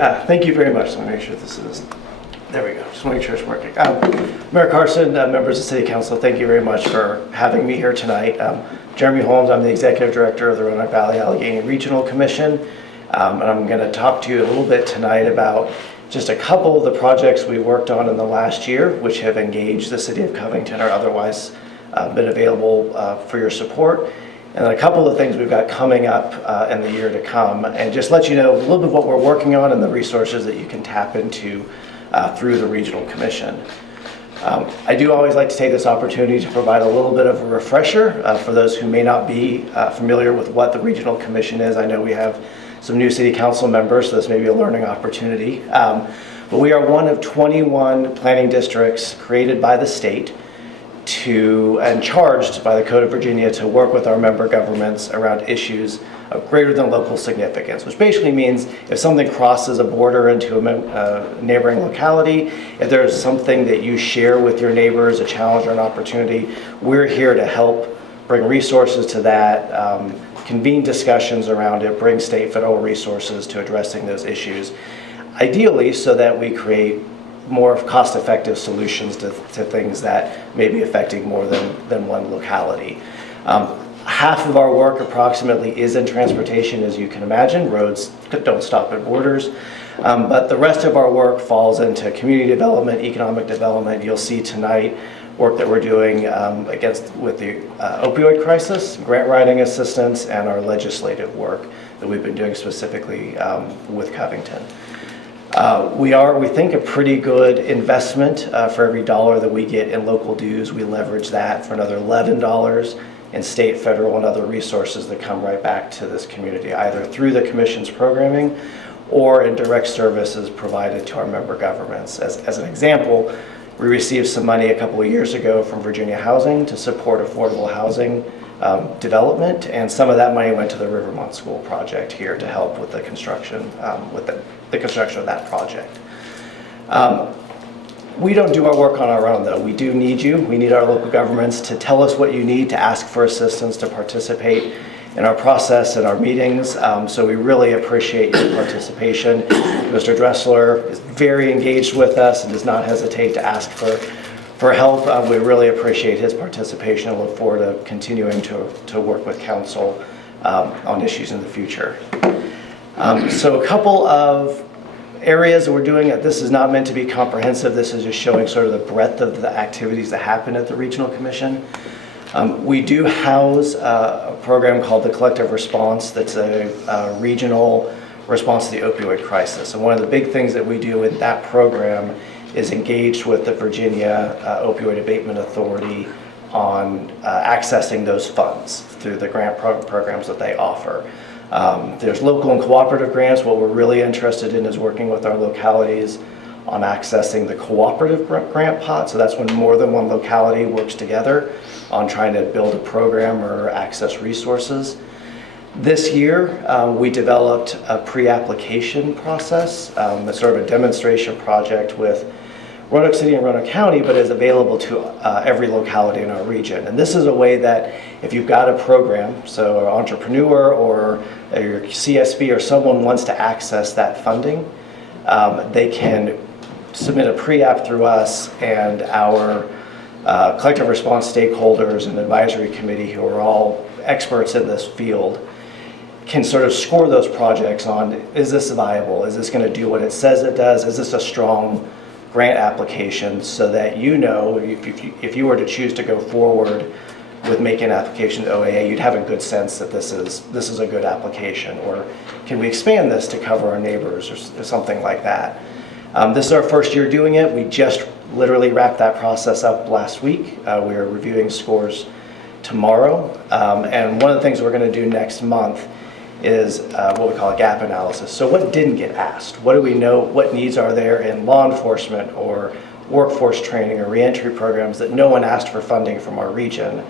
Thank you very much. Let me make sure this is, there we go. Just want to make sure it's working. Mayor Carson, members of City Council, thank you very much for having me here tonight. Jeremy Holmes, I'm the Executive Director of the Roanoke Valley Allegheny Regional Commission. And I'm going to talk to you a little bit tonight about just a couple of the projects we worked on in the last year, which have engaged the City of Covington or otherwise been available for your support. And then a couple of things we've got coming up in the year to come, and just let you know a little bit of what we're working on and the resources that you can tap into through the Regional Commission. I do always like to take this opportunity to provide a little bit of a refresher for those who may not be familiar with what the Regional Commission is. I know we have some new City Council members, so this may be a learning opportunity. But we are one of 21 planning districts created by the state and charged by the Code of Virginia to work with our member governments around issues of greater than local significance, which basically means if something crosses a border into a neighboring locality, if there's something that you share with your neighbors, a challenge or an opportunity, we're here to help bring resources to that, convene discussions around it, bring state, federal resources to addressing those issues, ideally so that we create more cost-effective solutions to things that may be affecting more than one locality. Half of our work approximately is in transportation, as you can imagine. Roads don't stop at borders. But the rest of our work falls into community development, economic development. You'll see tonight work that we're doing with the opioid crisis, grant writing assistance, and our legislative work that we've been doing specifically with Covington. We think, a pretty good investment for every dollar that we get in local dues. We leverage that for another $11 in state, federal, and other resources that come right back to this community, either through the Commission's programming or in direct services provided to our member governments. As an example, we received some money a couple of years ago from Virginia Housing to support affordable housing development, and some of that money went to the Rivermont School project here to help with the construction, the construction of that project. We don't do our work on our own, though. We do need you. We need our local governments to tell us what you need, to ask for assistance, to participate in our process and our meetings. So we really appreciate your participation. Mr. Dressler is very engaged with us and does not hesitate to ask for help. We really appreciate his participation and look forward to continuing to work with council on issues in the future. So a couple of areas that we're doing. This is not meant to be comprehensive. This is just showing sort of the breadth of the activities that happen at the Regional Commission. We do house a program called the Collective Response that's a regional response to the opioid crisis. And one of the big things that we do in that program is engaged with the Virginia Opioid Abatement Authority on accessing those funds through the grant programs that they offer. There's local and cooperative grants. What we're really interested in is working with our localities on accessing the cooperative grant pot. So that's when more than one locality works together on trying to build a program or access resources. This year, we developed a pre-application process. It's sort of a demonstration project with Roanoke City and Roanoke County, but is available to every locality in our region. And this is a way that if you've got a program, so an entrepreneur or your CSB or someone wants to access that funding, they can submit a pre-app through us, and our collective response stakeholders and advisory committee, who are all experts in this field, can sort of score those projects on, is this viable? Is this going to do what it says it does? Is this a strong grant application, so that you know if you were to choose to go forward with making an application to OAA, you'd have a good sense that this is a good application, or can we expand this to cover our neighbors or something like that. This is our first year doing it. We just literally wrapped that process up last week. We are reviewing scores tomorrow, and one of the things we're going to do next month is what we call a gap analysis. So what didn't get asked? What do we know? What needs are there in law enforcement or workforce training or reentry programs that no one asked for funding from our region?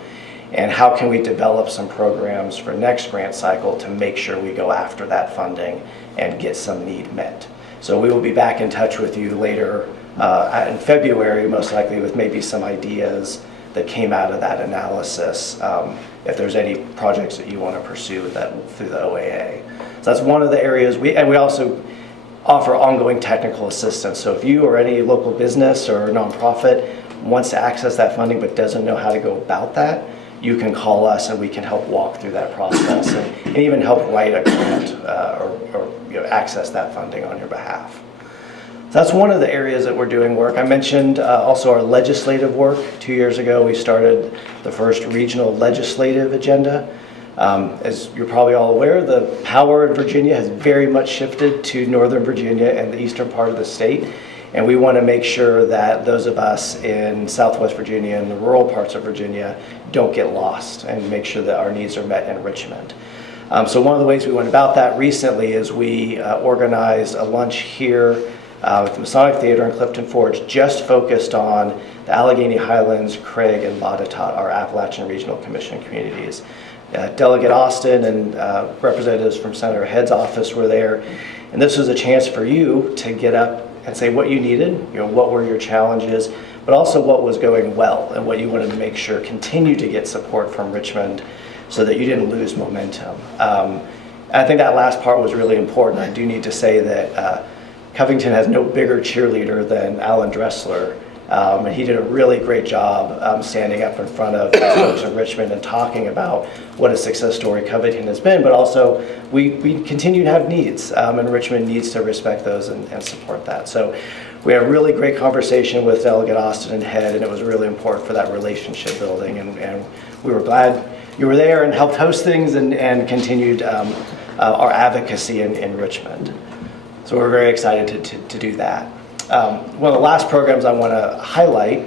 And how can we develop some programs for next grant cycle to make sure we go after that funding and get some need met? So we will be back in touch with you later in February, most likely, with maybe some ideas that came out of that analysis, if there's any projects that you want to pursue that through the OAA. So that's one of the areas. We also offer ongoing technical assistance. So if you or any local business or nonprofit wants to access that funding but doesn't know how to go about that, you can call us and we can help walk through that process and even help write a grant or access that funding on your behalf. So that's one of the areas that we're doing work. I mentioned also our legislative work. 2 years ago, we started the first regional legislative agenda. As you're probably all aware, the power in Virginia has very much shifted to Northern Virginia and the eastern part of the state. And we want to make sure that those of us in Southwest Virginia and the rural parts of Virginia don't get lost and make sure that our needs are met in Richmond. So one of the ways we went about that recently is we organized a lunch here at the Masonic Theater in Clifton Forge, just focused on the Allegheny Highlands, Craig, and Botetourt, our Appalachian Regional Commission communities. Delegate Austin and representatives from Senator Head's office were there, and this was a chance for you to get up and say what you needed, what were your challenges, but also what was going well and what you wanted to make sure continued to get support from Richmond so that you didn't lose momentum. I think that last part was really important. I do need to say that Covington has no bigger cheerleader than Alan Dressler. And he did a really great job standing up in front of folks in Richmond and talking about what a success story Covington has been, but also we continue to have needs, and Richmond needs to respect those and support that. So we had a really great conversation with Delegate Austin and Head, and it was really important for that relationship building, and we were glad you were there and helped host things and continued our advocacy in Richmond. So we're very excited to do that. One of the last programs I want to highlight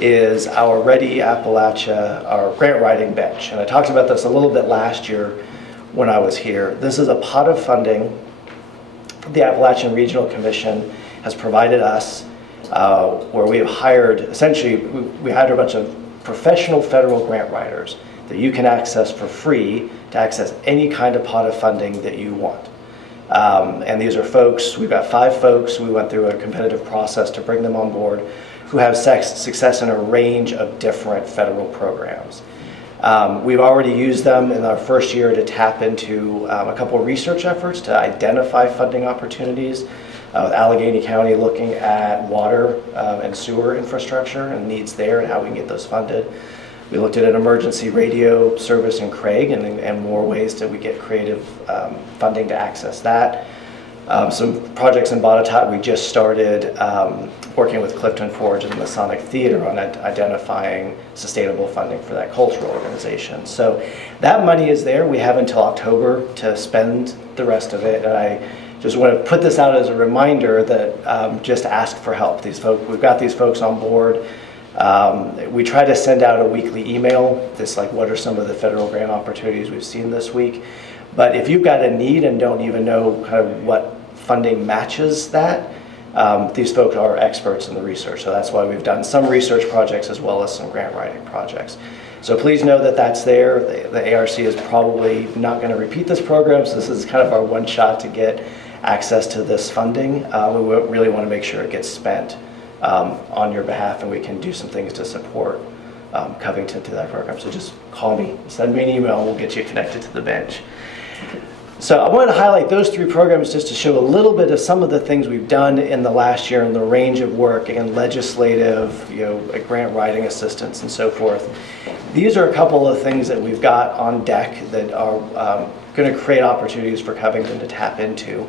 is our Ready Appalachia, our grant writing bench. And I talked about this a little bit last year when I was here. This is a pot of funding the Appalachian Regional Commission has provided us, where we have hired, essentially, we hired a bunch of professional federal grant writers that you can access for free to access any kind of pot of funding that you want. And these are folks, we've got 5 folks, we went through a competitive process to bring them on board, who have success in a range of different federal programs. We've already used them in our first year to tap into a couple of research efforts to identify funding opportunities, with Allegheny County looking at water and sewer infrastructure and needs there and how we can get those funded. We looked at an emergency radio service in Craig and more ways that we get creative funding to access that. Some projects in Botetourt, we just started working with Clifton Forge and the Masonic Theater on identifying sustainable funding for that cultural organization. So that money is there. We have until October to spend the rest of it. And I just want to put this out as a reminder that just ask for help. We've got these folks on board. We try to send out a weekly email, just like what are some of the federal grant opportunities we've seen this week. But if you've got a need and don't even know kind of what funding matches that, these folks are experts in the research. So that's why we've done some research projects as well as some grant writing projects. So please know that that's there. The ARC is probably not going to repeat this program, so this is kind of our one shot to get access to this funding. We really want to make sure it gets spent on your behalf, and we can do some things to support Covington through that program. So just call me, send me an email, and we'll get you connected to the bench. So I wanted to highlight those 3 programs just to show a little bit of some of the things we've done in the last year and the range of work, again, legislative, grant writing assistance and so forth. These are a couple of things that we've got on deck that are going to create opportunities for Covington to tap into.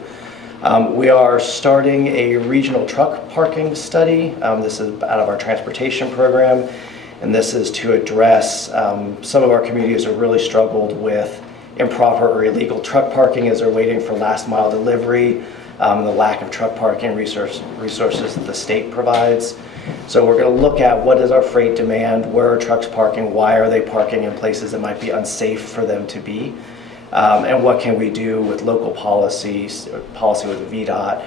We are starting a regional truck parking study. This is out of our transportation program, and this is to address some of our communities have really struggled with improper or illegal truck parking as they're waiting for last mile delivery, the lack of truck parking resources that the state provides. So we're going to look at what is our freight demand, where are trucks parking, why are they parking in places that might be unsafe for them to be, and what can we do with local policy with VDOT,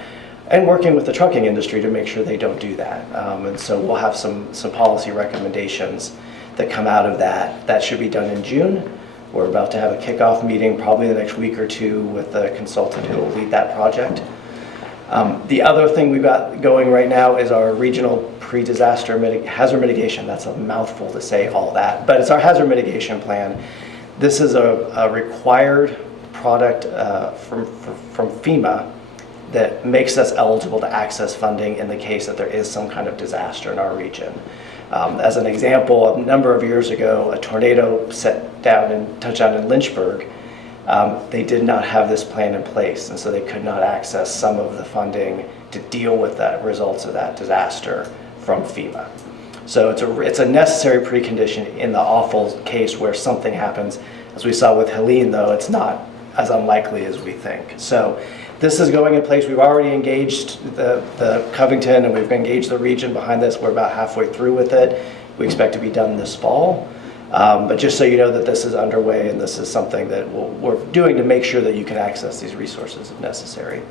and working with the trucking industry to make sure they don't do that. And so we'll have some policy recommendations that come out of that. That should be done in June. We're about to have a kickoff meeting probably the next week or 2 with a consultant who will lead that project. The other thing we've got going right now is our regional pre-disaster hazard mitigation. That's a mouthful to say all that, but it's our hazard mitigation plan. This is a required product from FEMA that makes us eligible to access funding in the case that there is some kind of disaster in our region. As an example, a number of years ago, a tornado touched down in Lynchburg. They did not have this plan in place, and so they could not access some of the funding to deal with the results of that disaster from FEMA. So it's a necessary precondition in the awful case where something happens. As we saw with Helene, though, it's not as unlikely as we think. So this is going in place. We've already engaged the Covington, and we've engaged the region behind this. We're about halfway through with it. We expect to be done this fall. But just so you know that this is underway, and this is something that we're doing to make sure that you can access these resources if necessary.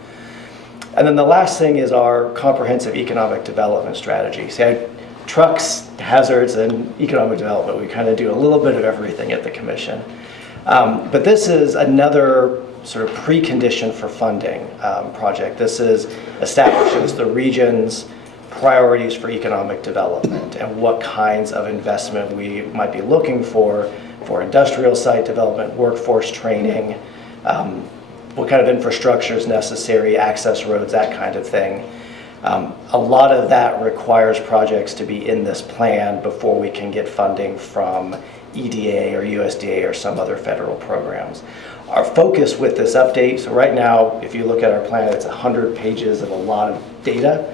And then the last thing is our comprehensive economic development strategy. See, trucks, hazards, and economic development, we kind of do a little bit of everything at the Commission. But this is another sort of precondition for funding project. This establishes the region's priorities for economic development and what kinds of investment we might be looking for industrial site development, workforce training, what kind of infrastructure is necessary, access roads, that kind of thing. A lot of that requires projects to be in this plan before we can get funding from EDA or USDA or some other federal programs. Our focus with this update, so right now, if you look at our plan, it's 100 pages of a lot of data.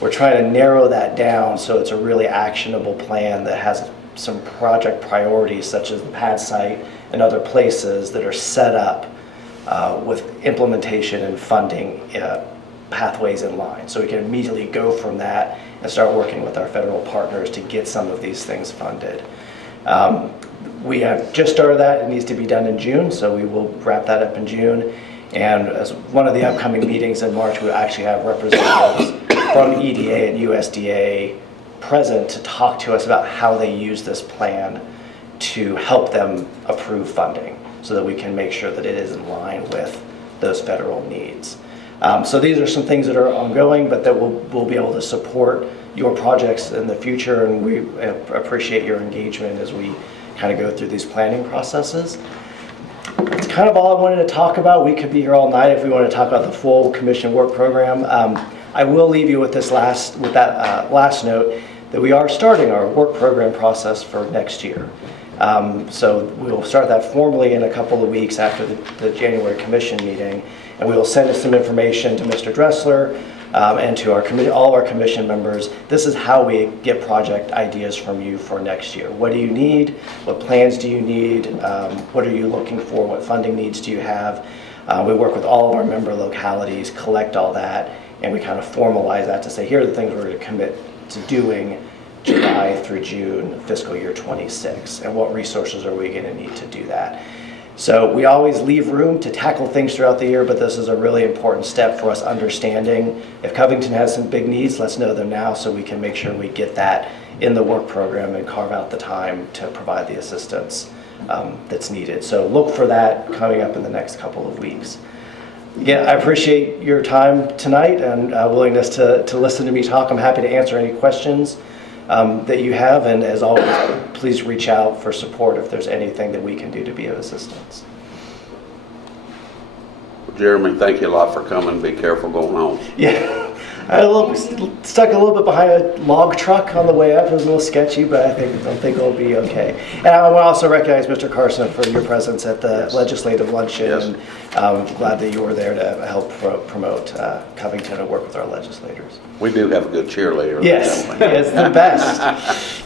We're trying to narrow that down so it's a really actionable plan that has some project priorities such as the pad site and other places that are set up with implementation and funding pathways in line. So we can immediately go from that and start working with our federal partners to get some of these things funded. We have just started that. It needs to be done in June, so we will wrap that up in June. And as one of the upcoming meetings in March, we actually have representatives from EDA and USDA present to talk to us about how they use this plan to help them approve funding so that we can make sure that it is in line with those federal needs. So these are some things that are ongoing, but that we'll be able to support your projects in the future, and we appreciate your engagement as we kind of go through these planning processes. It's kind of all I wanted to talk about. We could be here all night if we want to talk about the full commission work program. I will leave you with that last note that we are starting our work program process for next year. So we'll start that formally in a couple of weeks after the January commission meeting, and we will send some information to Mr. Dressler and to all our commission members. This is how we get project ideas from you for next year. What do you need? What plans do you need? What are you looking for? What funding needs do you have? We work with all of our member localities, collect all that, and we kind of formalize that to say, here are the things we're going to commit to doing July through June fiscal year 26, and what resources are we going to need to do that. So we always leave room to tackle things throughout the year, but this is a really important step for us understanding if Covington has some big needs, let's know them now so we can make sure we get that in the work program and carve out the time to provide the assistance that's needed. So look for that coming up in the next couple of weeks. Again, I appreciate your time tonight and willingness to listen to me talk. I'm happy to answer any questions that you have, and as always, please reach out for support if there's anything that we can do to be of assistance. Jeremy, thank you a lot for coming. Be careful going home. Yeah, I stuck a little bit behind a log truck on the way up. It was a little sketchy, but I don't think it'll be okay. And I want to also recognize Mr. Carson for your presence at the legislative luncheon. Yes. And I'm glad that you were there to help promote Covington and work with our legislators. We do have a good cheerleader. Yes, it's the best.